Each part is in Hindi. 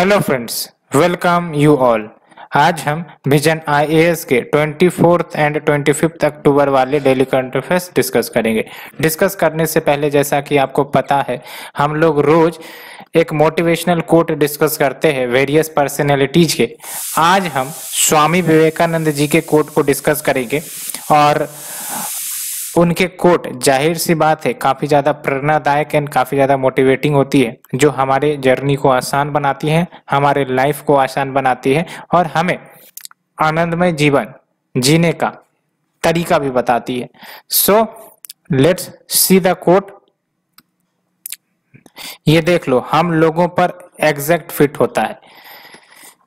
Hello friends, welcome you all. आज हम विजन आईएएस के 24 एंड 25 अक्टूबर वाले डेली करंट अफेयर्स डिस्कस करेंगे। डिस्कस करने से पहले, जैसा कि आपको पता है, हम लोग रोज एक मोटिवेशनल कोट डिस्कस करते हैं वेरियस पर्सनैलिटीज के। आज हम स्वामी विवेकानंद जी के कोट को डिस्कस करेंगे और उनके कोट जाहिर सी बात है काफी ज्यादा प्रेरणादायक एंड काफी ज्यादा मोटिवेटिंग होती है, जो हमारे जर्नी को आसान बनाती है, हमारे लाइफ को आसान बनाती है और हमें आनंदमय जीवन जीने का तरीका भी बताती है। So let's see the quote. ये देख लो, हम लोगों पर एग्जैक्ट फिट होता है।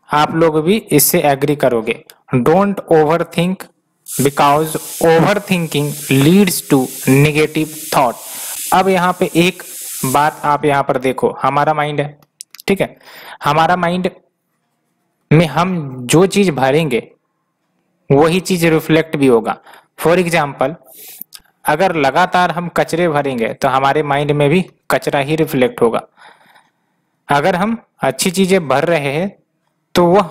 आप लोग भी इससे एग्री करोगे। Don't overthink because overthinking leads to negative thought. अब यहाँ पे एक बात आप यहाँ पर देखो, हमारा माइंड है, ठीक है। हमारा माइंड में हम जो चीज भरेंगे वही चीज रिफ्लेक्ट भी होगा। फॉर एग्जाम्पल, अगर लगातार हम कचरे भरेंगे तो हमारे माइंड में भी कचरा ही रिफ्लेक्ट होगा। अगर हम अच्छी चीजें भर रहे हैं तो वह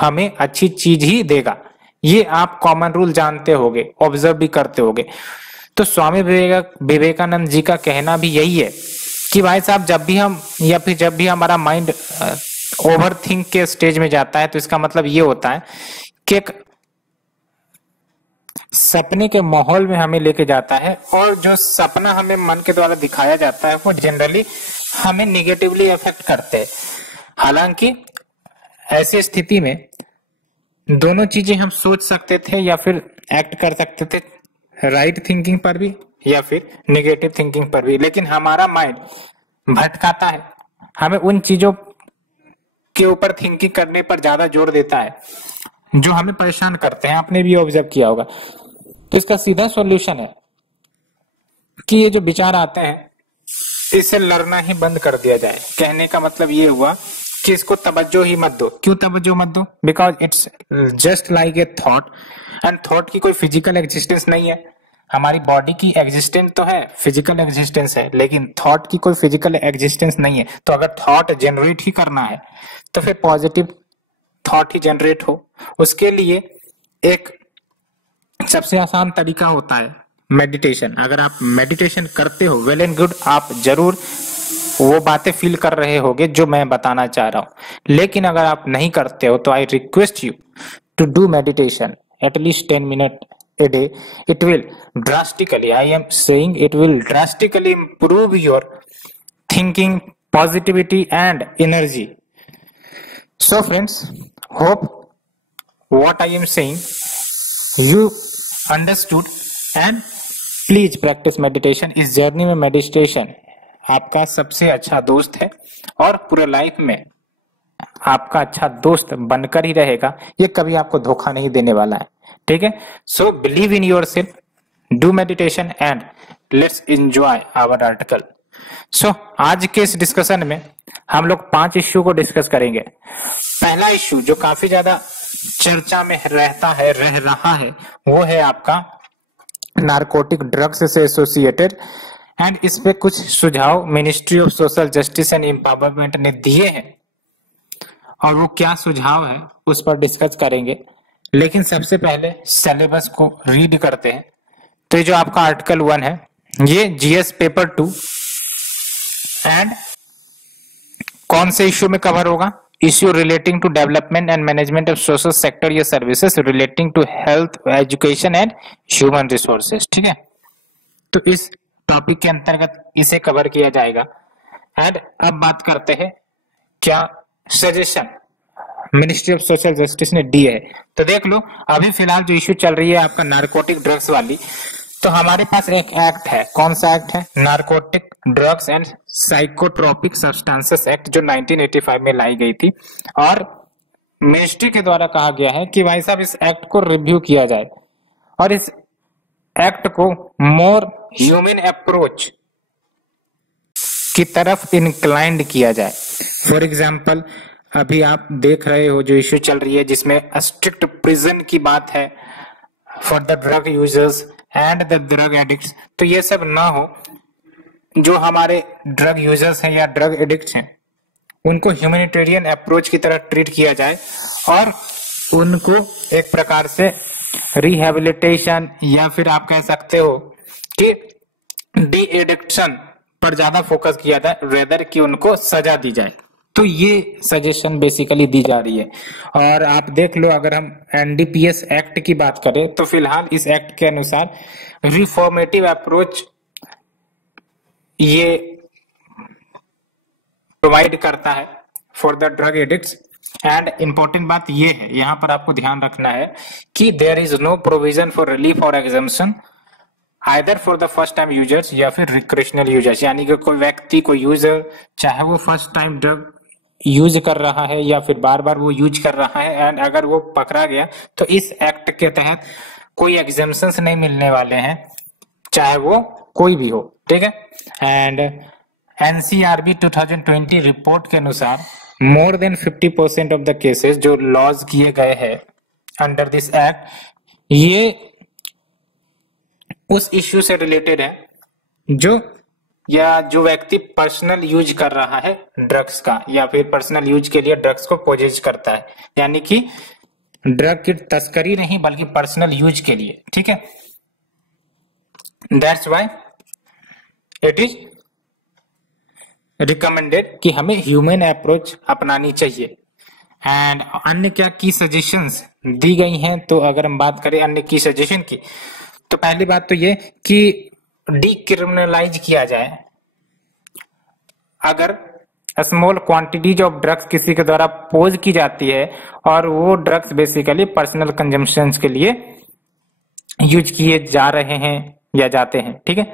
हमें अच्छी चीज ही देगा। ये आप कॉमन रूल जानते होगे, ऑब्जर्व भी करते होगे। तो स्वामी विवेकानंद जी का कहना भी यही है कि भाई साहब, जब भी हमारा माइंड ओवर थिंक के स्टेज में जाता है तो इसका मतलब ये होता है कि एक सपने के माहौल में हमें लेके जाता है और जो सपना हमें मन के द्वारा दिखाया जाता है वो जनरली हमें निगेटिवली अफेक्ट करते हैं। हालांकि ऐसी स्थिति में दोनों चीजें हम सोच सकते थे या फिर एक्ट कर सकते थे, राइट थिंकिंग पर भी या फिर नेगेटिव थिंकिंग पर भी, लेकिन हमारा माइंड भटकाता है, हमें उन चीजों के ऊपर थिंकिंग करने पर ज्यादा जोर देता है जो हमें परेशान करते हैं। आपने भी ऑब्जर्व किया होगा। तो इसका सीधा सॉल्यूशन है कि ये जो विचार आते हैं इससे लड़ना ही बंद कर दिया जाए। कहने का मतलब ये हुआ कि इसको तवज्जो ही मत दो। क्यों तवज्जो मत दो? Because it's just like a thought, and thought की कोई फिजिकल एग्जिस्टेंस नहीं है। हमारी बॉडी की एग्जिस्टेंस तो है, फिजिकल एग्जिस्टेंस है, लेकिन थॉट की कोई फिजिकल एग्जिस्टेंस नहीं है। तो अगर थॉट जनरेट ही करना है तो फिर पॉजिटिव थॉट ही जनरेट हो। उसके लिए एक सबसे आसान तरीका होता है मेडिटेशन। अगर आप मेडिटेशन करते हो, वेल एंड गुड, आप जरूर वो बातें फील कर रहे होगे जो मैं बताना चाह रहा हूं। लेकिन अगर आप नहीं करते हो तो I request you to do meditation at least 10 minutes a day. It will drastically, I am saying, it will drastically improve your thinking, positivity and energy. So friends, hope what I am saying you understood, and please practice meditation. इस जर्नी में मेडिटेशन आपका सबसे अच्छा दोस्त है और पूरे लाइफ में आपका अच्छा दोस्त बनकर ही रहेगा। ये कभी आपको धोखा नहीं देने वाला है, ठीक है। So believe in yourself, do meditation and let's enjoy our article. So आज के इस डिस्कशन में हम लोग 5 इश्यू को डिस्कस करेंगे। पहला इश्यू जो काफी ज्यादा चर्चा में रह रहा है वो है आपका नारकोटिक ड्रग्स से एसोसिएटेड, एंड इस पे कुछ सुझाव ministry of social justice and empowerment ने दिए हैं और वो क्या सुझाव है उस पर डिस्कस करेंगे। लेकिन सबसे पहले सिलेबस को रीड करते हैं। तो ये जो आपका आर्टिकल 1 है, ये जीएस पेपर 2 एंड कौन से इश्यू में कवर होगा? Issue relating to development and management of social sector या services relating to health, education and human resources, ठीक है। तो इस टॉपिक के अंतर्गत इसे कवर किया जाएगा। एंड अब बात करते हैं क्या suggestion ministry of social justice ने दी है। तो देख लो, अभी फिलहाल जो इश्यू चल रही है आपका नारकोटिक ड्रग्स वाली, तो हमारे पास एक एक्ट है। कौन सा एक्ट है? Narcotic drugs and psychotropic substances act, जो 1985 में लाई गई थी। और मिनिस्ट्री के द्वारा कहा गया है कि भाई साहब, इस एक्ट को रिव्यू किया जाए और इस एक्ट को मोर ह्यूमन अप्रोच की तरफ इंक्लाइंड किया जाए। फॉर एग्जाम्पल, अभी आप देख रहे हो जो इश्यू चल रही है जिसमें स्ट्रिक्ट प्रिजन की बात है for the drug users and the drug addicts. तो ये सब ना हो, जो हमारे ड्रग यूजर्स हैं या ड्रग एडिक्ट्स हैं उनको ह्यूमैनिटेरियन अप्रोच की तरह ट्रीट किया जाए और उनको एक प्रकार से रिहेबिलिटेशन या फिर आप कह सकते हो कि डी एडिक्शन पर ज्यादा फोकस किया जाए रेदर कि उनको सजा दी जाए। तो ये सजेशन बेसिकली दी जा रही है। और आप देख लो, अगर हम एनडीपीएस एक्ट की बात करें तो फिलहाल इस एक्ट के अनुसार रिफॉर्मेटिव अप्रोच ये प्रोवाइड करता है for the drug addicts. And important बात ये है, यहाँ पर आपको ध्यान रखना है कि there is no provision for relief और exemption either for the first time users या फिर रिक्रेशनल यूजर्स, यानी कि कोई व्यक्ति, कोई यूजर, चाहे वो फर्स्ट टाइम ड्रग यूज कर रहा है या फिर बार बार वो यूज कर रहा है, एंड अगर वो पकड़ा गया तो इस एक्ट के तहत कोई एग्जम्पशंस नहीं मिलने वाले हैं, चाहे वो कोई भी हो, ठीक है। एंड एनसीआरबी 2020 रिपोर्ट के अनुसार more than 50% of the cases जो लॉज किए गए हैं अंडर दिस एक्ट, ये उस इश्यू से रिलेटेड है जो व्यक्ति पर्सनल यूज कर रहा है ड्रग्स का या फिर पर्सनल यूज के लिए ड्रग्स को पोजेज करता है, यानी कि ड्रग की तस्करी नहीं बल्कि पर्सनल यूज के लिए, ठीक है। That's why it is recommended कि हमें ह्यूमन अप्रोच अपनानी चाहिए। एंड अन्य क्या की सजेशंस दी गई हैं, तो अगर हम बात करें अन्य की सजेशन की, तो पहली बात तो ये कि डीक्रिमिनलाइज किया जाए अगर स्मॉल क्वांटिटीज ऑफ ड्रग्स किसी के द्वारा पोज की जाती है और वो ड्रग्स बेसिकली पर्सनल कंजम्पशन के लिए यूज किए जा रहे हैं या जाते हैं, ठीक है।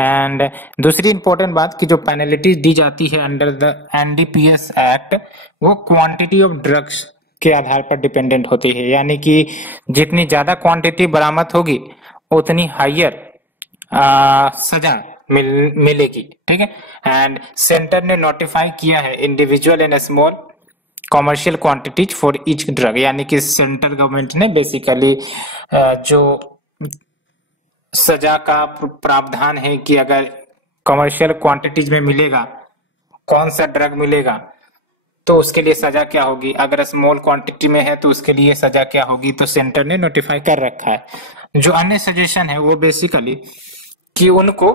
एंड दूसरी इंपॉर्टेंट बात कि जो पेनल्टीज दी जाती है अंडर द एनडीपीएस एक्ट, वो क्वांटिटी ऑफ ड्रग्स के आधार पर डिपेंडेंट होती है, यानी कि जितनी ज्यादा क्वांटिटी बरामद होगी उतनी हायर सजा मिलेगी, ठीक है। एंड सेंटर ने नोटिफाई किया है individual and small commercial quantities for each drug, यानी कि सेंट्रल गवर्नमेंट ने बेसिकली जो सजा का प्रावधान है कि अगर कमर्शियल क्वांटिटीज में मिलेगा, कौन सा ड्रग मिलेगा तो उसके लिए सजा क्या होगी, अगर स्मॉल क्वांटिटी में है तो उसके लिए सजा क्या होगी, तो सेंटर ने नोटिफाई कर रखा है। जो अन्य सजेशन है वो बेसिकली कि उनको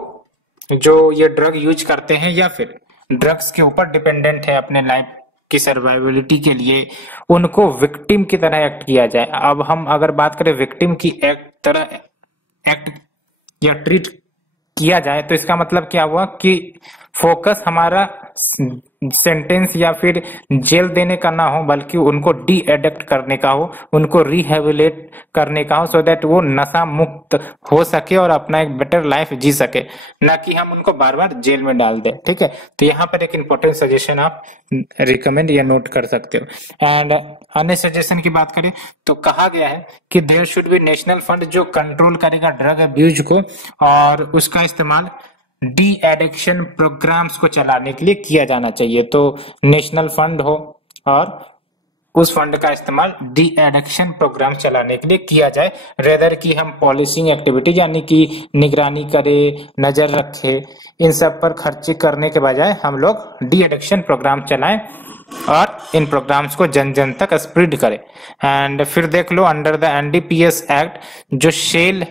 जो ये ड्रग यूज करते हैं या फिर ड्रग्स के ऊपर डिपेंडेंट है अपने लाइफ की सर्वाइवलिटी के लिए, उनको विक्टिम की तरह एक्ट किया जाए। अब हम अगर बात करें विक्टिम की एक्ट या ट्रीट किया जाए तो इसका मतलब क्या हुआ कि फोकस हमारा सेंटेंस या फिर जेल देने का ना हो बल्कि उनको डी एडिक्ट करने का हो, उनको रिहेबिलिट करने का हो, सो दैट वो नशा मुक्त हो सके और अपना एक बेटर लाइफ जी सके, ना कि हम उनको बार बार जेल में डाल दें, ठीक है। तो यहाँ पर एक इंपॉर्टेंट सजेशन आप रिकमेंड या नोट कर सकते हो। एंड अन्य सजेशन की बात करें तो कहा गया है कि there should be national fund जो कंट्रोल करेगा ड्रग अब्यूज को और उसका इस्तेमाल डी एडिक्शन प्रोग्राम्स को चलाने के लिए किया जाना चाहिए। तो नेशनल फंड हो और उस फंड का इस्तेमाल डी एडिक्शन प्रोग्राम चलाने के लिए किया जाए, रेदर कि हम पॉलिसिंग एक्टिविटी यानी कि निगरानी करे, नजर रखे, इन सब पर खर्चे करने के बजाय हम लोग डी एडिक्शन प्रोग्राम चलाएं और इन प्रोग्राम्स को जन जन तक स्प्रेड करें। एंड फिर देख लो अंडर द एनडीपीएस एक्ट जो शेल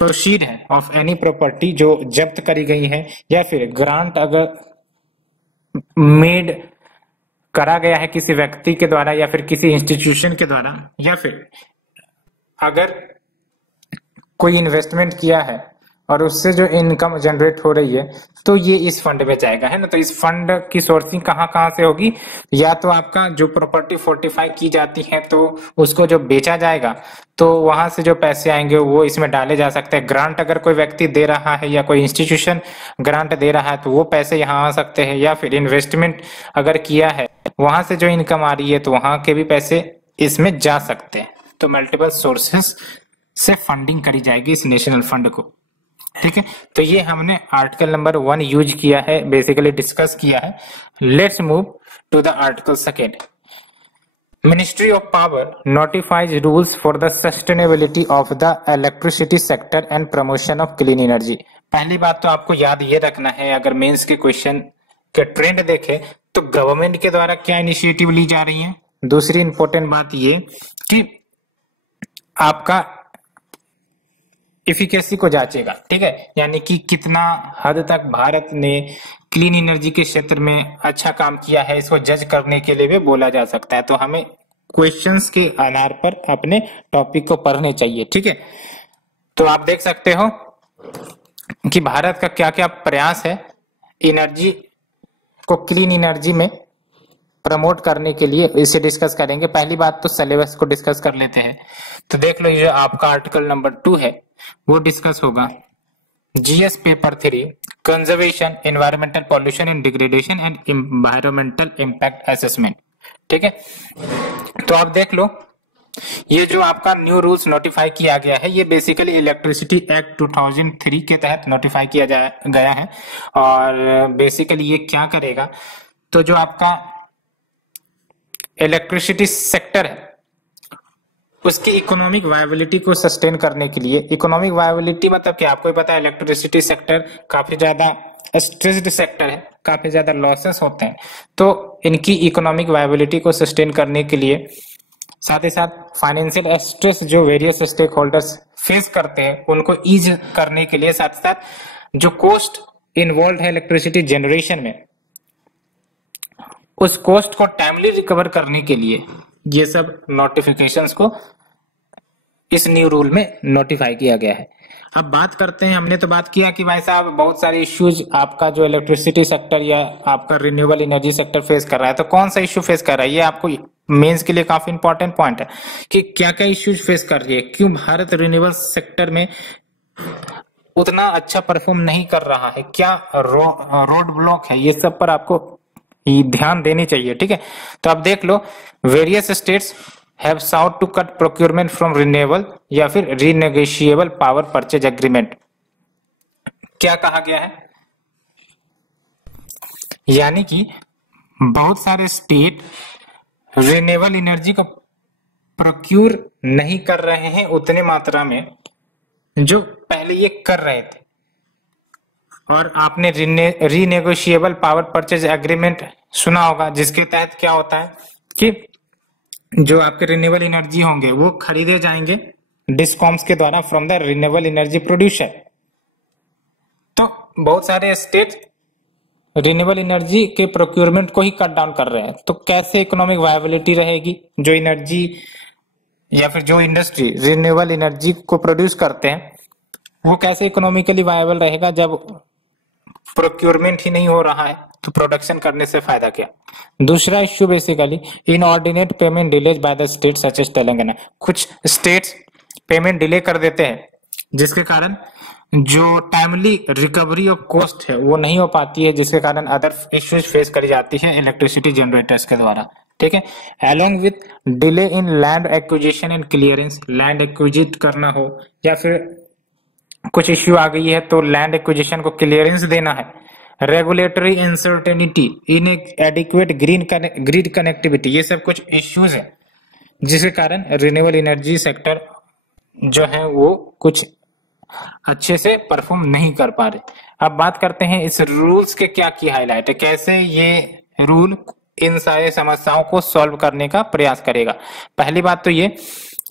प्रोसीड है ऑफ एनी प्रॉपर्टी जो जब्त करी गई है या फिर ग्रांट अगर मेड करा गया है किसी व्यक्ति के द्वारा या फिर किसी इंस्टीट्यूशन के द्वारा या फिर अगर कोई इन्वेस्टमेंट किया है और उससे जो इनकम जनरेट हो रही है तो ये इस फंड में जाएगा, है ना। तो इस फंड की सोर्सिंग कहाँ से होगी, या तो आपका जो प्रॉपर्टी फोर्टिफाई की जाती है तो उसको जो बेचा जाएगा तो वहां से जो पैसे आएंगे वो इसमें डाले जा सकते हैं। ग्रांट अगर कोई व्यक्ति दे रहा है या कोई इंस्टीट्यूशन ग्रांट दे रहा है तो वो पैसे यहाँ आ सकते हैं, या फिर इन्वेस्टमेंट अगर किया है वहां से जो इनकम आ रही है तो वहां के भी पैसे इसमें जा सकते हैं। तो मल्टीपल सोर्सेस से फंडिंग करी जाएगी इस नेशनल फंड को, ठीक है। तो ये हमने आर्टिकल नंबर 1 यूज किया है, बेसिकली डिस्कस किया है। Let's move to the article 2। Ministry of power notifies rules for the sustainability of the electricity sector and promotion of clean energy. पहली बात तो आपको याद ये रखना है, अगर मेंस के क्वेश्चन के ट्रेंड देखें तो गवर्नमेंट के द्वारा क्या इनिशिएटिव ली जा रही है। दूसरी इंपॉर्टेंट बात ये कि आपका इफिकेसी को जांचेगा, ठीक है, यानी कि कितना हद तक भारत ने क्लीन एनर्जी के क्षेत्र में अच्छा काम किया है, इसको जज करने के लिए भी बोला जा सकता है। तो हमें क्वेश्चंस के आधार पर अपने टॉपिक को पढ़ने चाहिए, ठीक है। तो आप देख सकते हो कि भारत का क्या क्या प्रयास है एनर्जी को क्लीन एनर्जी में प्रमोट करने के लिए, इसे डिस्कस करेंगे। पहली बात तो सिलेबस को डिस्कस कर लेते हैं। तो देख लो, ये आपका आर्टिकल नंबर 2 है वो डिस्कस होगा। GS paper 3 conservation, environmental pollution and degradation and environmental impact assessment, ठीक है। तो आप देख लो, ये जो आपका न्यू रूल्स नोटिफाई किया गया है, ये बेसिकली इलेक्ट्रिसिटी एक्ट 2003 के तहत नोटिफाई किया गया है। और बेसिकली ये क्या करेगा, तो जो आपका इलेक्ट्रिसिटी सेक्टर है उसकी इकोनॉमिक वायबिलिटी को सस्टेन करने के लिए, इकोनॉमिक वायबिलिटी मतलब क्या, आपको पता है इलेक्ट्रिसिटी सेक्टर काफी ज्यादा स्ट्रेस्ड सेक्टर है, काफी ज्यादा लॉसेस होते हैं। तो इनकी इकोनॉमिक वायबिलिटी को सस्टेन करने के लिए, साथ ही साथ फाइनेंशियल स्ट्रेस जो वेरियस स्टेक होल्डर्स फेस करते हैं उनको ईज करने के लिए, साथ ही साथ जो कॉस्ट इन्वॉल्व है इलेक्ट्रिसिटी जनरेशन में, उस कॉस्ट को टाइमली रिकवर करने के लिए ये सब नोटिफिकेशंस को इस न्यू रूल में नोटिफाई किया गया है। अब बात करते हैं, हमने तो बात किया कि भाई साहब बहुत सारे इश्यूज आपका जो इलेक्ट्रिसिटी सेक्टर या आपका रिन्यूएबल एनर्जी सेक्टर फेस कर रहा है। तो कौन सा इश्यू फेस कर रहा है, ये आपको मेंस के लिए काफी इंपॉर्टेंट पॉइंट है कि क्या क्या इश्यूज फेस कर रही है, क्यों भारत रिन्यूएबल सेक्टर में उतना अच्छा परफॉर्म नहीं कर रहा है, क्या रोड ब्लॉक है, ये सब पर आपको ध्यान देनी चाहिए, ठीक है। तो आप देख लो, various states have sought to cut procurement from renewable या फिर रीनेगोशिएबल पावर परचेज एग्रीमेंट। क्या कहा गया है, यानी कि बहुत सारे स्टेट रिन्यूएबल एनर्जी को प्रोक्यूर नहीं कर रहे हैं उतने मात्रा में जो पहले ये कर रहे थे। और आपने रीनेगोशिएबल पावर परचेज एग्रीमेंट सुना होगा, जिसके तहत क्या होता है कि जो आपके रिन्यूएबल एनर्जी होंगे वो खरीदे जाएंगे डिस्कॉम्स के द्वारा from the renewable energy producer. तो बहुत सारे स्टेट रिन्यूएबल एनर्जी के प्रोक्योरमेंट को ही कट डाउन कर रहे हैं। तो कैसे इकोनॉमिक वायबिलिटी रहेगी, जो एनर्जी या फिर जो इंडस्ट्री रिन्यूएबल एनर्जी को प्रोड्यूस करते हैं वो कैसे इकोनॉमिकली वायबल रहेगा जब प्रोक्योरमेंट ही नहीं हो रहा है, तो प्रोडक्शन करने से फायदा क्या। दूसरा issue basically inordinate payment delays by the state such as Telangana. कुछ स्टेट्स पेमेंट डिले कर देते हैं जिसके कारण जो टाइमली रिकवरी ऑफ कॉस्ट है वो नहीं हो पाती है, जिसके कारण अदर इश्यूज फेस करी जाती है इलेक्ट्रिसिटी जनरेटर्स के द्वारा, ठीक है। Along with delay in land acquisition and clearance, land exquisite करना हो या फिर कुछ इश्यू आ गई है तो लैंड एक्विजिशन को क्लियरेंस देना है, रेगुलेटरी अनसर्टेनिटी, इनएडिक्वेट ग्रिड कनेक्टिविटी, ये सब कुछ इश्यूज है जिसके कारण रिन्यूएबल एनर्जी सेक्टर जो है वो कुछ अच्छे से परफॉर्म नहीं कर पा रहे। अब बात करते हैं इस रूल्स के क्या की हाईलाइट है, कैसे ये रूल इन सारे समस्याओं को सॉल्व करने का प्रयास करेगा। पहली बात तो ये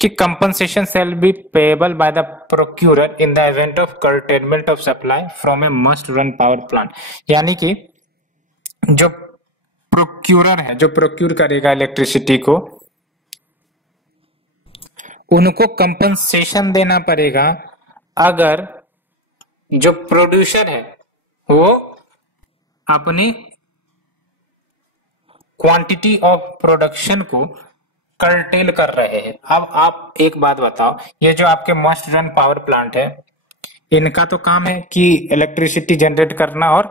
कि compensation shall be payable by the procurer in the event of curtailment of supply from a must run power plant, यानी कि जो प्रोक्यूरर है, जो प्रोक्यूर करेगा इलेक्ट्रिसिटी को, उनको कंपनसेशन देना पड़ेगा अगर जो प्रोड्यूसर है वो अपनी क्वांटिटी ऑफ प्रोडक्शन को कर्टेल कर रहे हैं। अब आप एक बात बताओ, ये जो आपके मस्ट रन पावर प्लांट है इनका तो काम है कि इलेक्ट्रिसिटी जनरेट करना और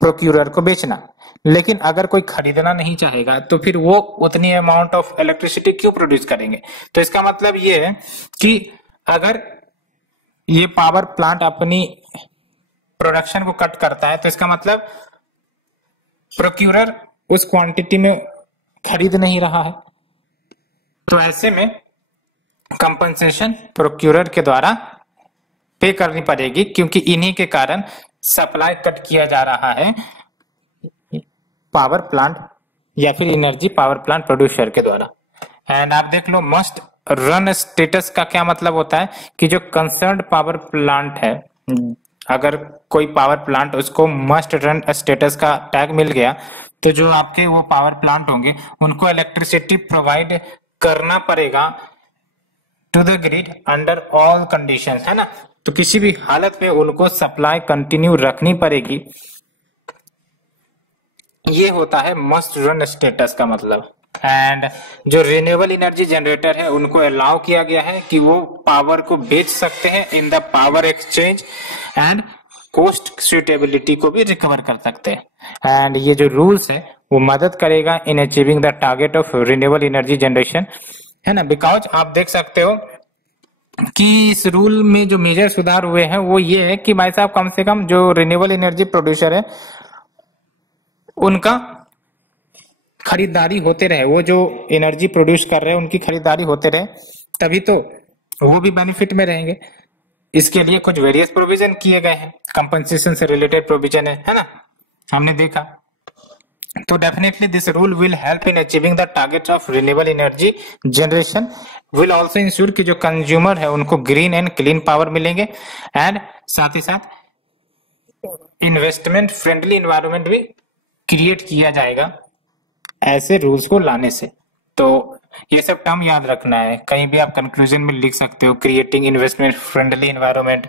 प्रोक्यूरर को बेचना, लेकिन अगर कोई खरीदना नहीं चाहेगा तो फिर वो उतनी अमाउंट ऑफ इलेक्ट्रिसिटी क्यों प्रोड्यूस करेंगे। तो इसका मतलब ये है कि अगर ये पावर प्लांट अपनी प्रोडक्शन को कट करता है तो इसका मतलब प्रोक्यूरर उस क्वांटिटी में खरीद नहीं रहा है, तो ऐसे में कंपनसेशन प्रोक्यूरर के द्वारा पे करनी पड़ेगी, क्योंकि इन्हीं के कारण सप्लाई कट किया जा रहा है पावर प्लांट या फिर एनर्जी पावर प्लांट प्रोड्यूसर के द्वारा। एंड आप देख लो मस्ट रन स्टेटस का क्या मतलब होता है कि जो कंसर्न्ड पावर प्लांट है, अगर कोई पावर प्लांट उसको मस्ट रन स्टेटस का टैग मिल गया तो जो आपके वो पावर प्लांट होंगे उनको इलेक्ट्रिसिटी प्रोवाइड करना पड़ेगा to the grid under all conditions, है ना। तो किसी भी हालत में उनको सप्लाई कंटिन्यू रखनी पड़ेगी। ये होता है मस्ट रन स्टेटस का मतलब। एंड जो रिन्यूएबल एनर्जी जनरेटर है उनको अलाउ किया गया है कि वो पावर को बेच सकते हैं in the power exchange and cost suitability को भी रिकवर कर सकते हैं। एंड ये जो रूल्स है वो मदद करेगा in achieving the target of renewable energy generation, है ना। बिकॉज आप देख सकते हो कि इस रूल में जो मेजर सुधार हुए हैं वो ये है कि भाई साहब कम से कम जो रिन्यूएबल एनर्जी प्रोड्यूसर है उनका खरीदारी होते रहे, वो जो एनर्जी प्रोड्यूस कर रहे हैं उनकी खरीदारी होते रहे, तभी तो वो भी बेनिफिट में रहेंगे। इसके लिए कुछ वेरियस प्रोविजन किए गए हैं, कंपनसेशन से रिलेटेड प्रोविजन है ना, हमने देखा। तो definitely this rule will help in achieving the targets of renewable energy generation, will also ensure कि जो कंज्यूमर है उनको ग्रीन एंड क्लीन पावर मिलेंगे एंड साथ ही साथ इन्वेस्टमेंट फ्रेंडली एनवायरनमेंट भी क्रिएट किया जाएगा ऐसे रूल्स को लाने से। तो ये सब टर्म याद रखना है, कहीं भी आप कंक्लूजन में लिख सकते हो, क्रिएटिंग इन्वेस्टमेंट फ्रेंडली एनवायरनमेंट,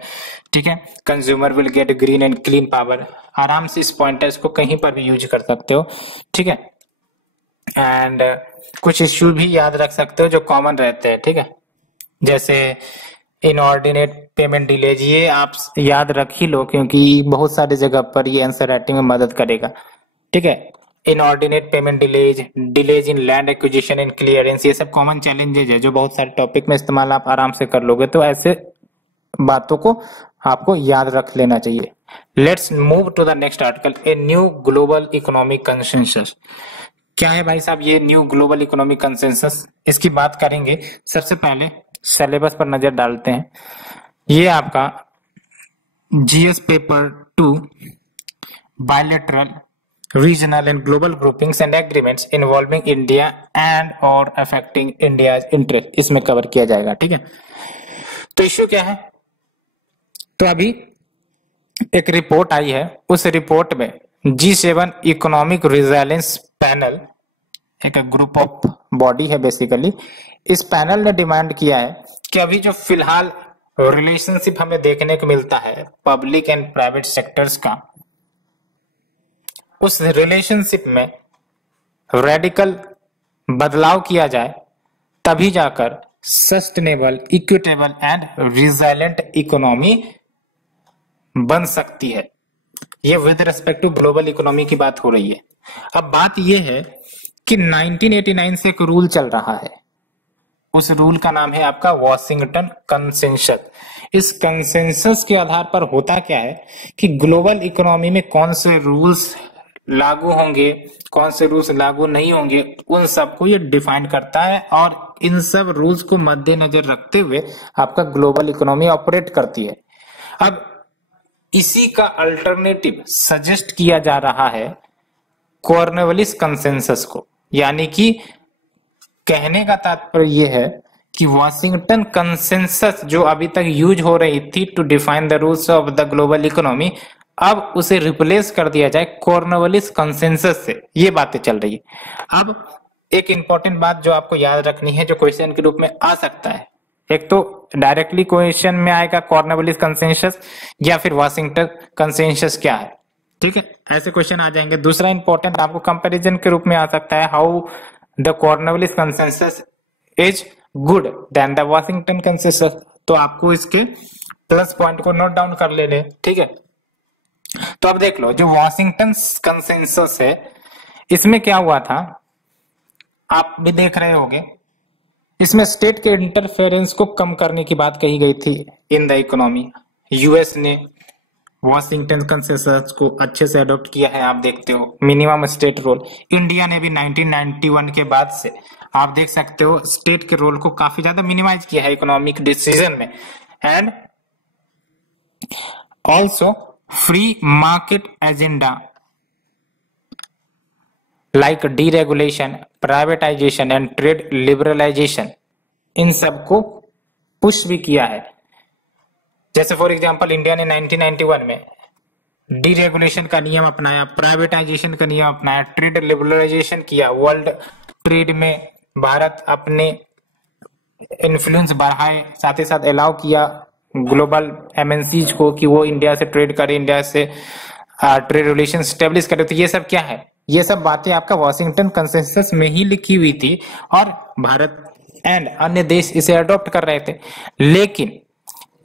ठीक है, consumer will get green and clean power, आराम से इस पॉइंटर्स को कहीं पर भी यूज कर सकते हो, ठीक है। एंड कुछ इश्यू भी याद रख सकते हो जो कॉमन रहते हैं, ठीक है, जैसे इनऑर्डिनेट पेमेंट डिलेज, ये आप याद रख ही लो क्योंकि बहुत सारी जगह पर ये आंसर राइटिंग में मदद करेगा, ठीक है। Inordinate payment delays, delays in land acquisition and clearance, ये सब कॉमन चैलेंजेज है जो बहुत सारे टॉपिक में इस्तेमाल आप आराम से कर लोगे, तो ऐसे बातों को आपको याद रख लेना चाहिए। Let's move to the next article, a new global economic consensus. क्या है भाई साहब ये न्यू ग्लोबल इकोनॉमिक कंसेंसस, इसकी बात करेंगे। सबसे पहले सिलेबस पर नजर डालते हैं। ये आपका GS paper 2 bilateral regional and global groupings and agreements involving India and or affecting India's interest, इसमें कवर किया जाएगा, ठीक है। तो इश्यू क्या है, तो अभी एक रिपोर्ट आई है, उस रिपोर्ट में G7 इकोनॉमिक रिजिलेंस पैनल, एक ग्रुप ऑफ बॉडी है बेसिकली, इस पैनल ने डिमांड किया है कि अभी जो फिलहाल रिलेशनशिप हमें देखने को मिलता है पब्लिक एंड प्राइवेट सेक्टर्स का, उस रिलेशनशिप में रेडिकल बदलाव किया जाए, तभी जाकर sustainable, equitable and resilient economy बन सकती है। ये with respect to global economy की बात हो रही है। अब बात यह है कि 1989 से एक रूल चल रहा है, उस रूल का नाम है आपका वॉशिंगटन कंसेंसस। इस कंसेंसस के आधार पर होता क्या है कि ग्लोबल इकोनॉमी में कौन से रूल्स लागू होंगे, कौन से रूल्स लागू नहीं होंगे, उन सबको ये डिफाइन करता है और इन सब रूल्स को मद्देनजर रखते हुए आपका ग्लोबल इकोनॉमी ऑपरेट करती है। अब इसी का अल्टरनेटिव सजेस्ट किया जा रहा है कॉर्नवालिस कंसेंसस को, यानी कि कहने का तात्पर्य यह है कि वॉशिंगटन कंसेंसस जो अभी तक यूज हो रही थी to define the rules of the global economy, अब उसे रिप्लेस कर दिया जाए कॉर्नवालिस कंसेंसस से। ये बातें चल रही है। अब एक इंपॉर्टेंट बात जो आपको याद रखनी है, जो क्वेश्चन के रूप में आ सकता है, एक तो डायरेक्टली क्वेश्चन में आएगा कॉर्नवालिस कंसेंसस या फिर वॉशिंगटन कंसेंसस क्या है, ठीक है, ऐसे क्वेश्चन आ जाएंगे। दूसरा इंपॉर्टेंट आपको कंपैरिजन के रूप में आ सकता है, how the Cornwallis consensus is good then the Washington consensus. तो आपको इसके प्लस पॉइंट को नोट डाउन कर लेने, ठीक है। तो अब देख लो, जो वॉशिंगटन कंसेंसस है इसमें क्या हुआ था, आप भी देख रहे होंगे, इसमें स्टेट के इंटरफेरेंस को कम करने की बात कही गई थी इन द इकोनॉमी। यूएस ने वॉशिंगटन कंसेंसस को अच्छे से अडॉप्ट किया है, आप देखते हो, मिनिमम स्टेट रोल। इंडिया ने भी 1991 के बाद से आप देख सकते हो स्टेट के रोल को काफी ज्यादा मिनिमाइज किया है इकोनॉमिक डिसीजन में। And also free market agenda like deregulation, privatisation and trade liberalisation, इन सबको पुश भी किया है। जैसे फॉर एग्जांपल इंडिया ने 1991 में डीरेगुलेशन का नियम अपनाया, प्राइवेटाइजेशन का नियम अपनाया, ट्रेड लिबरलाइजेशन किया, वर्ल्ड ट्रेड में भारत अपने इन्फ्लुएंस बढ़ाए, साथ ही साथ अलाउ किया ग्लोबल एमएनसीज को कि वो इंडिया से ट्रेड करे, इंडिया से ट्रेड रिलेशन स्टेब्लिश करे। तो ये सब क्या है, ये सब बातें आपका वॉशिंगटन कंसेंसस में ही लिखी हुई थी और भारत एंड अन्य देश इसे अडॉप्ट कर रहे थे। लेकिन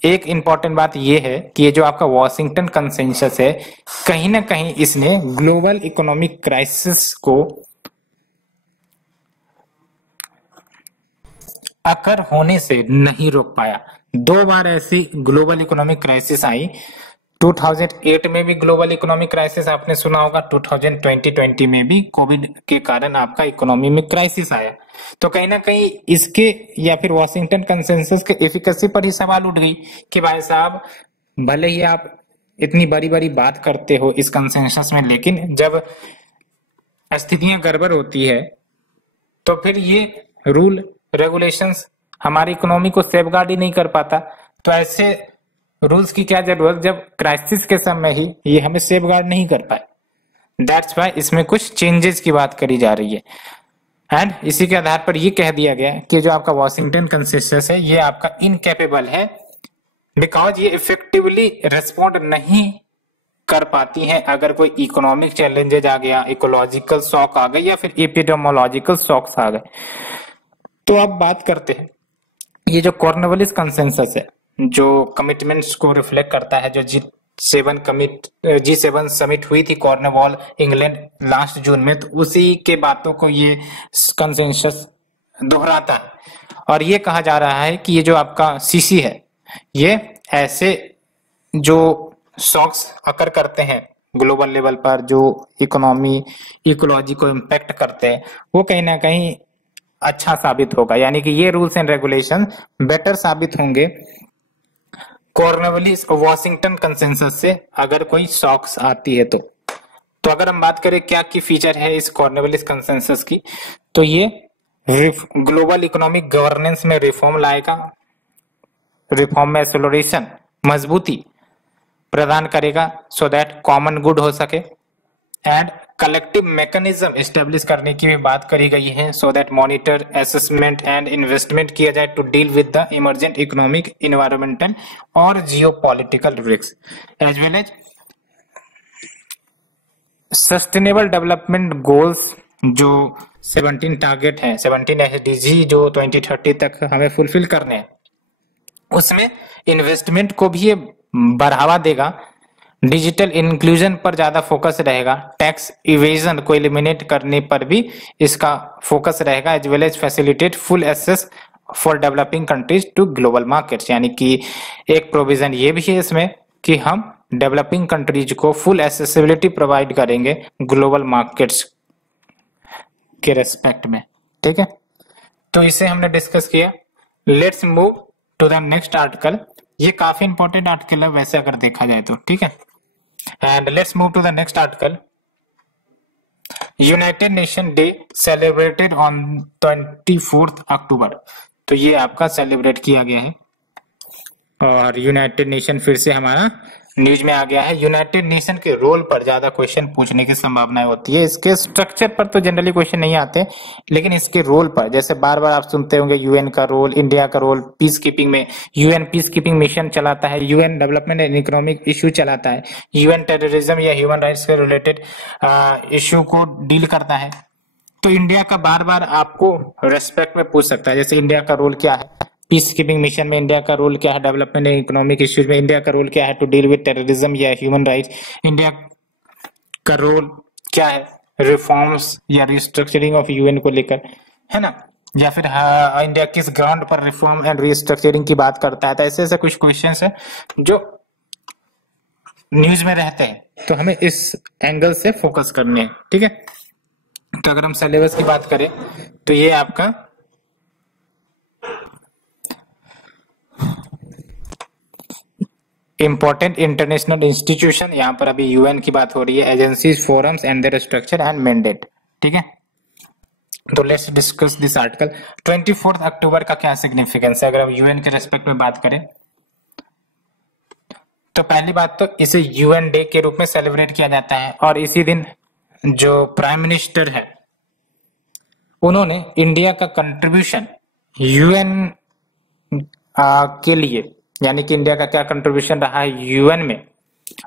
एक इंपॉर्टेंट बात यह है कि ये जो आपका वॉशिंगटन कंसेंसस है, कहीं ना कहीं इसने ग्लोबल इकोनॉमिक क्राइसिस को अकर होने से नहीं रोक पाया। 2 बार ऐसी ग्लोबल इकोनॉमिक क्राइसिस आई। 2008 में भी ग्लोबल इकोनॉमिक क्राइसिस आपने सुना होगा, 2020 में भी कोविड के कारण आपका इकोनॉमी में क्राइसिस आया। तो कहीं ना कहीं इसके या फिर वॉशिंगटन कंसेंसस के एफिकेसी पर ही सवाल उठ गई कि भाई साहब भले ही आप इतनी बड़ी बड़ी बात करते हो इस कंसेंसस में, लेकिन जब स्थितियां गड़बड़ होती है तो फिर ये रूल रेगुलेशंस हमारी इकोनॉमी को सेफगार्ड ही नहीं कर पाता। तो ऐसे रूल्स की क्या जरूरत जब क्राइसिस के समय ही ये हमें सेफगार्ड नहीं कर पाए। दैट्स व्हाई इसमें कुछ चेंजेस की बात करी जा रही है एंड इसी के आधार पर ये कह दिया गया कि जो आपका वॉशिंगटन कंसेंसस है ये आपका इनकैपेबल है, बिकॉज ये इफेक्टिवली रिस्पॉन्ड नहीं कर पाती हैं अगर कोई इकोनॉमिक चैलेंजेज आ गया, इकोलॉजिकल शॉक आ गए या फिर एपिडेमोलॉजिकल शॉक्स आ गए। तो अब बात करते हैं ये जो कॉर्नवालिस कंसेंसस है, जो कमिटमेंट्स को रिफ्लेक्ट करता है, जो G7 समिट हुई थी कॉर्नवॉल इंग्लैंड लास्ट जून में, तो उसी के बातों को ये कंसेंसस दोहराता है और ये कहा जा रहा है कि ये जो आपका सीसी है ये ऐसे जो शॉक्स अकर करते हैं ग्लोबल लेवल पर, जो इकोनॉमी इकोलॉजी को इम्पैक्ट करते हैं, वो कहीं ना कहीं अच्छा साबित होगा। यानी कि ये रूल्स एंड रेगुलेशन बेटर साबित होंगे कॉर्नवालिस वॉशिंगटन कंसेंसस से अगर कोई शॉक्स आती है तो अगर हम बात करें क्या की फीचर है इस कॉर्नवालिस कंसेंसस की, तो ये ग्लोबल इकोनॉमिक गवर्नेंस में रिफॉर्म लाएगा, रिफॉर्म में एक्सेलरेशन मजबूती प्रदान करेगा सो दैट कॉमन गुड हो सके एंड कलेक्टिव मैकेनिज्म एस्टेब्लिश करने की भी बात करी गई है so that monitor assessment and investment किया जाए to deal with the emergent economic environmental और geopolitical risk as well as sustainable development goals जो 17 टारगेट है, 17 एसडीजी जो 2030 तक हमें फुलफिल करने हैं, उसमें इन्वेस्टमेंट को भी ये बढ़ावा देगा, डिजिटल इंक्लूजन पर ज्यादा फोकस रहेगा, टैक्स इवेजन को एलिमिनेट करने पर भी इसका फोकस रहेगा, as well as facilitate full access for developing countries to global markets. यानी कि एक प्रोविजन ये भी है इसमें कि हम डेवलपिंग कंट्रीज को फुल एक्सेसिबिलिटी प्रोवाइड करेंगे ग्लोबल मार्केट्स के रेस्पेक्ट में। ठीक है, तो इसे हमने डिस्कस किया। Let's move to the next article. ये काफी इंपॉर्टेंट आर्टिकल है वैसे अगर देखा जाए तो, ठीक है। And let's move to the next article. United Nation day celebrated on 24 October. तो ये आपका सेलिब्रेट किया गया है और यूनाइटेड नेशन फिर से हमारा न्यूज में आ गया है। यूनाइटेड नेशन के रोल पर ज्यादा क्वेश्चन पूछने की संभावना होती है। इसके स्ट्रक्चर पर तो जनरली क्वेश्चन नहीं आते, लेकिन इसके रोल पर जैसे बार बार आप सुनते होंगे यूएन का रोल, इंडिया का रोल पीस कीपिंग में। यूएन पीस कीपिंग मिशन चलाता है, UN development and economic issue चलाता है, यूएन टेररिज्म या ह्यूमन राइट्स के रिलेटेड इश्यू को डील करता है। तो इंडिया का बार बार आपको रेस्पेक्ट में पूछ सकता है, जैसे इंडिया का रोल क्या है पीस कीपिंग मिशन में, इंडिया का रोल क्या है डेवलपमेंट एंड इकोनॉमिक इश्यूज में, इंडिया का रोल क्या है टू डील विद टेररिज्म या ह्यूमन राइट्स, इंडिया का रोल क्या है रिफॉर्म्स या रिस्ट्रक्चरिंग ऑफ यूएन को लेकर, है ना, या फिर इंडिया किस ग्राउंड पर रिफॉर्म एंड रिस्ट्रक्चरिंग की बात करता है। तो ऐसे ऐसे कुछ क्वेश्चंस है जो न्यूज में रहते हैं, तो हमें इस एंगल से फोकस करने हैं। ठीक है, तो अगर हम सिलेबस की बात करें तो ये आपका इंपॉर्टेंट इंटरनेशनल इंस्टीट्यूशन, यहाँ पर अभी यूएन की बात हो रही है, agencies, forums and there structure and mandate. ठीक है। तो लेट्स डिस्कस दिस आर्टिकल। 24 अक्टूबर का क्या सिग्निफिकेंस है अगर हम यूएन के रेस्पेक्ट में बात करें? तो पहली बात तो इसे यूएन डे के रूप में सेलिब्रेट किया जाता है और इसी दिन जो प्राइम मिनिस्टर है उन्होंने इंडिया का कंट्रीब्यूशन यूएन के लिए, यानी कि इंडिया का क्या कंट्रीब्यूशन रहा है यूएन में,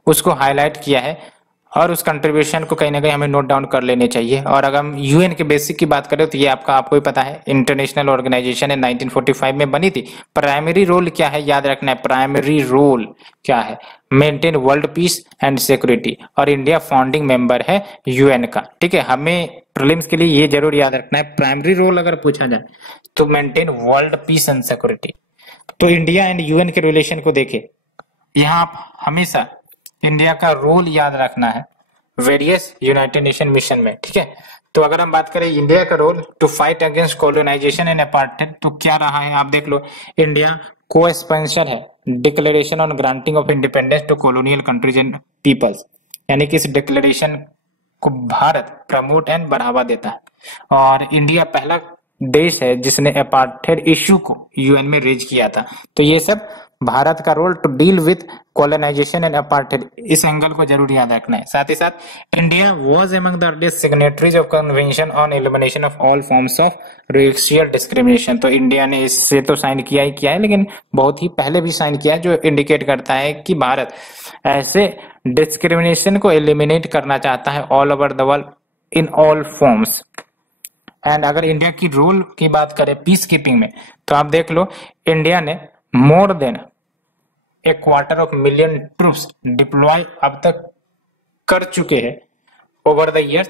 उसको हाईलाइट किया है और उस कंट्रीब्यूशन को कहीं ना कहीं हमें नोट डाउन कर लेने चाहिए। और अगर हम यूएन के बेसिक की बात करें तो ये आपको ही पता है, इंटरनेशनल ऑर्गेनाइजेशन है, 1945 में बनी थी। प्राइमरी रोल क्या है याद रखना है, प्राइमरी रोल क्या है, maintain world peace and security, और इंडिया फाउंडिंग मेंबर है यूएन का। ठीक है, हमें प्रीलिम्स के लिए ये जरूर याद रखना है, प्राइमरी रोल अगर पूछा जाए तो maintain world peace and security. तो इंडिया एंड यूएन के रिलेशन को देखें, यहाँ आप हमेशा इंडिया का रोल याद रखना है वेरियस यूनाइटेड नेशन मिशन में। ठीक है, तो अगर हम बात करें इंडिया का role to fight against colonisation and apartheid, तो क्या रहा है आप देख लो। इंडिया को स्पॉन्सर है declaration on granting of independence to colonial countries and peoples, यानी कि इस डिक्लेरेशन को भारत प्रमोट एंड बढ़ावा देता है। और इंडिया पहला देश है जिसने अपार्टहेड इश्यू को यूएन में रेज किया था। तो ये सब भारत का role to deal with colonisation and apartheid, इस एंगल को जरूर याद रखना है। साथ ही साथ India was among the earliest signatories of convention on elimination of all forms of racial discrimination. तो इंडिया ने इससे तो साइन किया ही किया है, लेकिन बहुत ही पहले भी साइन किया है, जो इंडिकेट करता है कि भारत ऐसे डिस्क्रिमिनेशन को एलिमिनेट करना चाहता है all over the world in all forms. And अगर इंडिया की रोल की बात करें पीस कीपिंग में, तो आप देख लो इंडिया ने more than A quarter of million troops deploy अब तक कर चुके हैं ओवर द ईयर्स,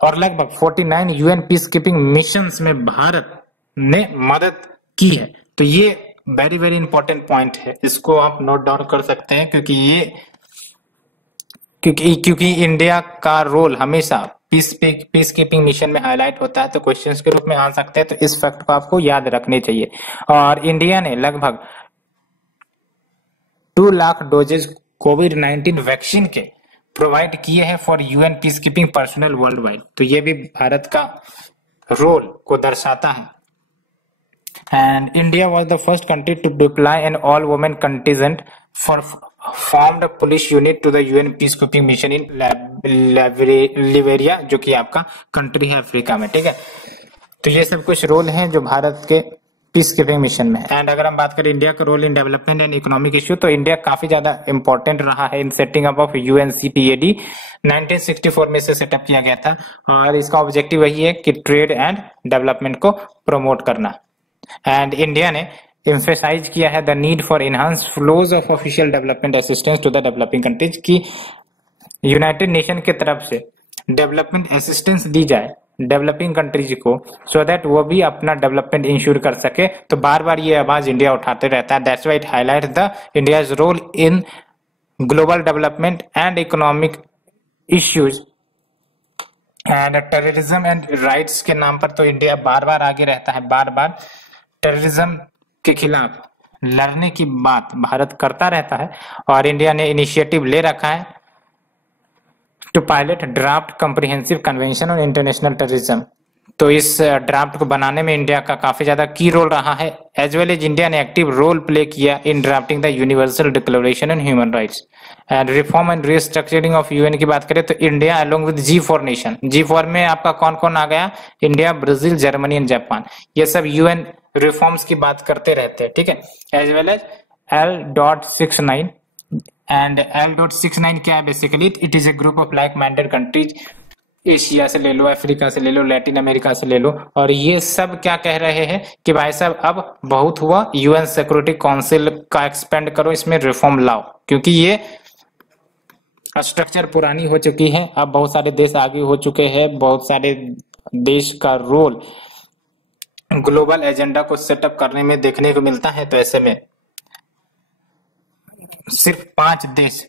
और लगभग 49 यूएन पीस कीपिंग मिशंस में भारत ने मदद की है। तो ये वेरी वेरी इंपॉर्टेंट पॉइंट है, इसको आप नोट डाउन कर सकते हैं, क्योंकि इंडिया का रोल हमेशा पीस कीपिंग मिशन में हाईलाइट होता है, तो क्वेश्चंस के रूप में आ सकते हैं। तो इस फैक्ट को आपको याद रखने चाहिए। और इंडिया ने लगभग 2 लाख डोजेज कोविड-19 वैक्सीन के प्रोवाइड किए हैं for UN peacekeeping personal worldwide. तो ये भी भारत का रोल को दर्शाता है। And India was the first country to deploy an all women contingent for formed police unit to the UN peacekeeping mission in Liberia, जो कि आपका कंट्री है अफ्रीका में। ठीक है, तो ये सब कुछ रोल हैं जो भारत के पीस कीपिंग मिशन में। एंड अगर हम बात करें इंडिया का role in development and economic issue, तो इंडिया काफी ज्यादा इंपॉर्टेंट रहा है in setting up of UNCTAD, 1964 में से सेटअप किया गया था, और इसका ऑब्जेक्टिव वही है कि ट्रेड एंड डेवलपमेंट को प्रमोट करना। एंड इंडिया ने एम्फेसाइज किया है the need for enhance flows of official development assistance to the developing countries, की यूनाइटेड नेशन की तरफ से डेवलपमेंट असिस्टेंस दी जाए डेवलपिंग कंट्रीज को, सो दैट वो भी अपना डेवलपमेंट इंश्योर कर सके। तो बार बार ये आवाज इंडिया उठाते रहता है। That's why it highlight the India's role in global development and economic issues. And terrorism and rights के नाम पर तो इंडिया बार बार आगे रहता है, बार बार टेररिज्म के खिलाफ लड़ने की बात भारत करता रहता है। और इंडिया ने इनिशिएटिव ले रखा है to pilot draft comprehensive convention on international terrorism. तो इस ड्राफ्ट को बनाने में इंडिया का काफी ज्यादा की रोल रहा है, एज वेल एज इंडिया ने एक्टिव रोल प्ले किया in drafting the universal declaration on human rights. And reform and restructuring of UN की बात करें तो India along with G4 nation, G4 में आपका कौन कौन आ गया, India, Brazil, Germany and Japan, ये सब यूएन रिफॉर्म्स की बात करते रहते हैं। ठीक है, as well as L.69, and L.69 क्या है basically, it is a group of like minded countries, Asia से ले लो, अफ्रीका से ले लो, लैटिन अमेरिका से ले लो, और ये सब क्या कह रहे हैं कि भाई साहब अब बहुत हुआ, यूएन सिक्योरिटी काउंसिल का एक्सपेंड करो, इसमें रिफॉर्म लाओ, क्योंकि ये स्ट्रक्चर पुरानी हो चुकी है, अब बहुत सारे देश आगे हो चुके हैं, बहुत सारे देश का रोल ग्लोबल एजेंडा को सेटअप करने में देखने को मिलता है। तो ऐसे में सिर्फ 5 देश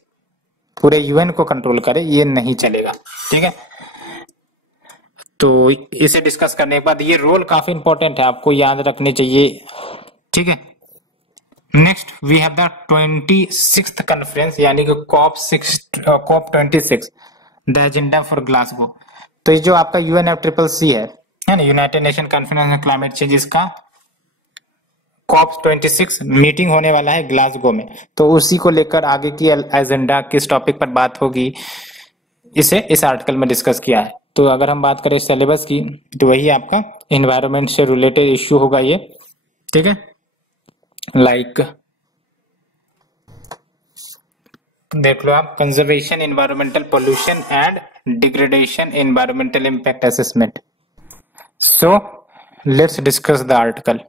पूरे यूएन को कंट्रोल करे ये नहीं चलेगा। ठीक है, तो इसे डिस्कस करने के बाद ये रोल काफी इंपॉर्टेंट है, आपको याद रखने चाहिए। ठीक है, next we have the 26th conference, यानी कि COP 26, the agenda for Glasgow. तो ये जो आपका UNFCCC है ना, United Nation conference on climate change, इसका COP26 मीटिंग होने वाला है ग्लासगो में, तो उसी को लेकर आगे की एजेंडा किस टॉपिक पर बात होगी इसे इस आर्टिकल में डिस्कस किया है। तो अगर हम बात करें सिलेबस की तो वही आपका एनवायरनमेंट से रिलेटेड इश्यू होगा ये, ठीक है। लाइक देख लो आप, conservation, environmental pollution and degradation, environmental impact assessment. So let's discuss the article.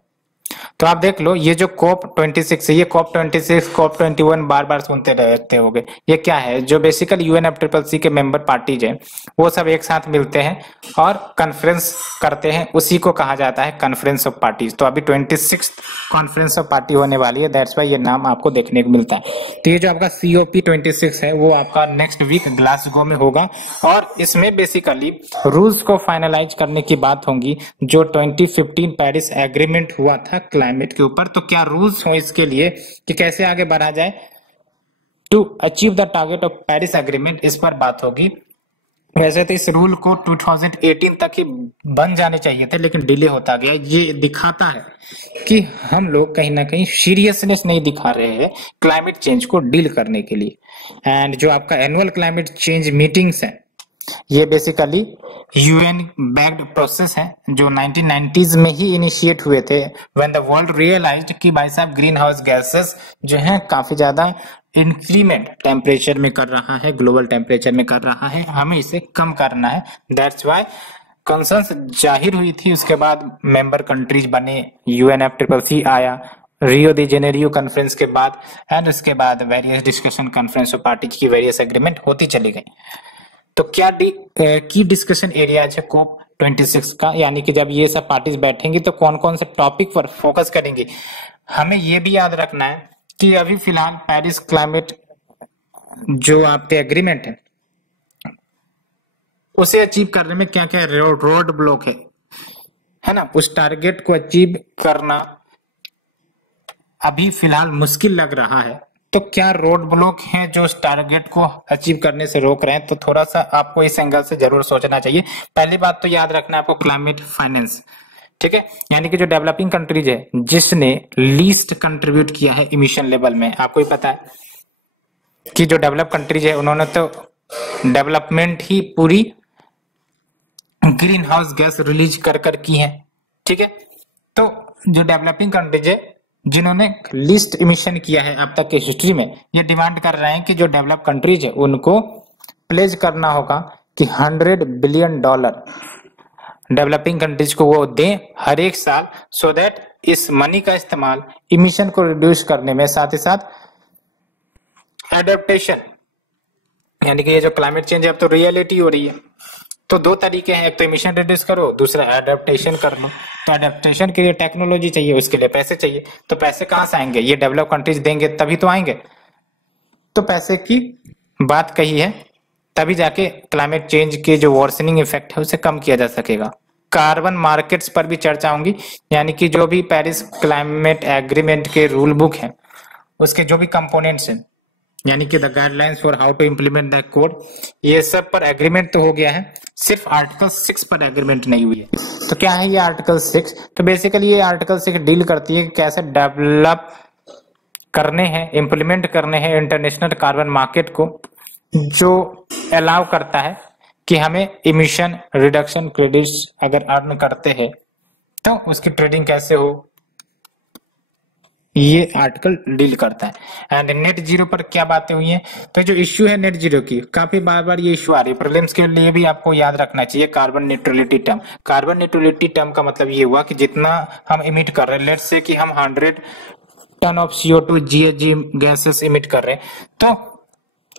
तो आप देख लो, ये जो COP26 है, ये COP26 COP21 बार बार सुनते रहते होगे। ये क्या है, जो बेसिकली UNFCCC के मेंबर पार्टीज हैं वो सब एक साथ मिलते हैं और कॉन्फ्रेंस करते हैं, उसी को कहा जाता है कॉन्फ्रेंस ऑफ पार्टीज। तो अभी 26 कॉन्फ्रेंस ऑफ पार्टी होने वाली है, दैट्स वाई ये नाम आपको देखने को मिलता है। तो ये जो आपका COP26 है वो आपका नेक्स्ट वीक ग्लासगो में होगा और इसमें बेसिकली रूल्स को फाइनलाइज करने की बात होगी जो 2015 पेरिस एग्रीमेंट हुआ था क्लाइमेट के ऊपर। तो क्या रूल्स हो इसके लिए कि कैसे आगे बढ़ा जाए to achieve the target of Paris agreement, इस पर बात होगी। वैसे तो इस रूल को 2018 तक ही बन जाने चाहिए थे, लेकिन डिले होता गया। ये दिखाता है कि हम लोग कहीं ना कहीं सीरियसनेस नहीं दिखा रहे हैं क्लाइमेट चेंज को डील करने के लिए। एंड जो आपका एनुअल क्लाइमेट चेंज मीटिंग्स है ये बेसिकली UN बैक्ड प्रोसेस है जो 1990s में ही इनिशिएट हुए थे, व्हेन द वर्ल्ड रियलाइज्ड कि भाई साहब ग्रीन हाउस गैसेस जो है काफी ज्यादा इंक्रीमेंट टेम्परेचर में कर रहा है, ग्लोबल टेम्परेचर में कर रहा है, हमें इसे कम करना है। दैट्स व्हाई कंसर्न्स जाहिर हुई थी। उसके बाद मेंबर कंट्रीज बने, UNFCCC आया, रियो दी जेनेरियो कॉन्फ्रेंस के बाद, एंड उसके बाद various discussion conference of parties की वेरियस एग्रीमेंट होती चली गई। तो क्या की डिस्कशन एरियाज है COP26 का, यानी कि जब ये सब पार्टीज बैठेंगी तो कौन कौन से टॉपिक पर फोकस करेंगे। हमें ये भी याद रखना है कि अभी फिलहाल पेरिस क्लाइमेट जो आपके एग्रीमेंट है उसे अचीव करने में क्या क्या रोड ब्लॉक है ना, उस टारगेट को अचीव करना अभी फिलहाल मुश्किल लग रहा है। तो क्या रोड ब्लॉक हैं जो उस टारगेट को अचीव करने से रोक रहे हैं, तो थोड़ा सा आपको इस एंगल से जरूर सोचना चाहिए। पहली बात तो याद रखना है आपको क्लाइमेट फाइनेंस, ठीक है, यानी कि जो डेवलपिंग कंट्रीज है जिसने लीस्ट कंट्रीब्यूट किया है इमिशन लेवल में। आपको ही पता है कि जो डेवलप कंट्रीज है उन्होंने तो डेवलपमेंट ही पूरी ग्रीन हाउस गैस रिलीज कर की है, ठीक है। तो जो डेवलपिंग कंट्रीज है जिन्होंने लिस्ट इमिशन किया है अब तक की हिस्ट्री में, ये डिमांड कर रहे हैं कि जो डेवलप कंट्रीज है उनको प्लेज करना होगा कि $100 बिलियन डेवलपिंग कंट्रीज को वो दें हर एक साल, सो दैट इस मनी का इस्तेमाल इमिशन को रिड्यूस करने में, साथ ही साथ एडेप्टेशन, यानी कि ये जो क्लाइमेट चेंज है अब तो रियलिटी हो रही है। तो दो तरीके हैं, एक तो इमिशन रिड्यूस करो, दूसरा एडेप्टेशन कर लो। तो एडेप्टेशन के लिए टेक्नोलॉजी चाहिए, उसके लिए पैसे चाहिए। तो पैसे कहां से आएंगे, ये डेवलप कंट्रीज देंगे तभी तो आएंगे। तो पैसे की बात कही है, तभी जाके क्लाइमेट चेंज के जो वर्सनिंग इफेक्ट है उसे कम किया जा सकेगा। कार्बन मार्केट्स पर भी चर्चा होंगी, यानी कि जो भी पेरिस क्लाइमेट एग्रीमेंट के रूल बुक है उसके जो भी कंपोनेंट्स हैं, यानी कि the guidelines for how to implement the code, ये सब पर एग्रीमेंट तो हो गया है, सिर्फ आर्टिकल 6 पर एग्रीमेंट नहीं हुई है। तो क्या है ये आर्टिकल 6? तो बेसिकली ये आर्टिकल 6 डील करती है कि कैसे डेवलप करने हैं, इम्प्लीमेंट करने हैं इंटरनेशनल कार्बन मार्केट को, जो अलाउ करता है कि हमें इमिशन रिडक्शन क्रेडिट्स अगर अर्न करते हैं तो उसकी ट्रेडिंग कैसे हो, ये आर्टिकल डील करता है। एंड नेट जीरो पर क्या बातें हुई हैं, तो जो इश्यू है नेट जीरो की, काफी बार बार ये इश्यू आ रही है, प्रीलिम्स के लिए भी आपको याद रखना चाहिए carbon neutrality term. Carbon neutrality term का मतलब ये हुआ कि जितना हम इमिट कर रहे हैं, लेट्स से कि हम 100 ton of CO2 GHG gases emit कर रहे हैं, तो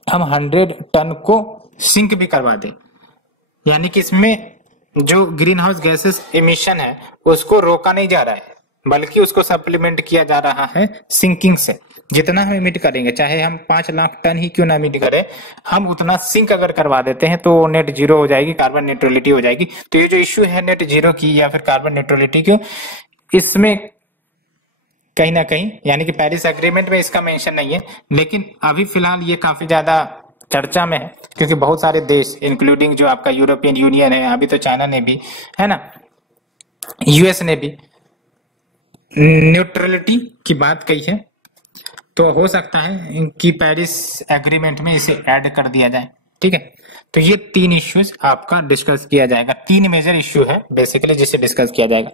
हम 100 टन को सिंक भी करवा दें, यानी कि इसमें जो ग्रीन हाउस गैसेस इमिशन है उसको रोका नहीं जा रहा है, बल्कि उसको सप्लीमेंट किया जा रहा है सिंकिंग से। जितना हम इमिट करेंगे, चाहे हम 5 लाख टन ही क्यों ना इमिट करें, हम उतना सिंक अगर करवा देते हैं तो नेट जीरो हो जाएगी, कार्बन न्यूट्रलिटी हो जाएगी। तो ये जो इश्यू है नेट जीरो की या फिर कार्बन न्यूट्रलिटी की, इसमें कहीं ना कहीं, यानी कि पेरिस एग्रीमेंट में इसका मेंशन नहीं है, लेकिन अभी फिलहाल ये काफी ज्यादा चर्चा में है, क्योंकि बहुत सारे देश इंक्लूडिंग जो आपका यूरोपियन यूनियन है, अभी तो चाइना ने भी, है ना, यूएस ने भी न्यूट्रलिटी की बात कही है। तो हो सकता है कि पेरिस एग्रीमेंट में इसे ऐड कर दिया जाए। ठीक है, तो ये 3 इश्यूज आपका डिस्कस किया जाएगा। 3 मेजर इश्यू है बेसिकली जिसे डिस्कस किया जाएगा।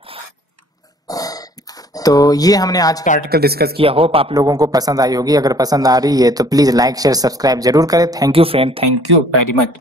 तो ये हमने आज का आर्टिकल डिस्कस किया। होप आप लोगों को पसंद आई होगी। अगर पसंद आ रही है तो प्लीज लाइक शेयर सब्सक्राइब जरूर करें। Thank you friend, thank you very much.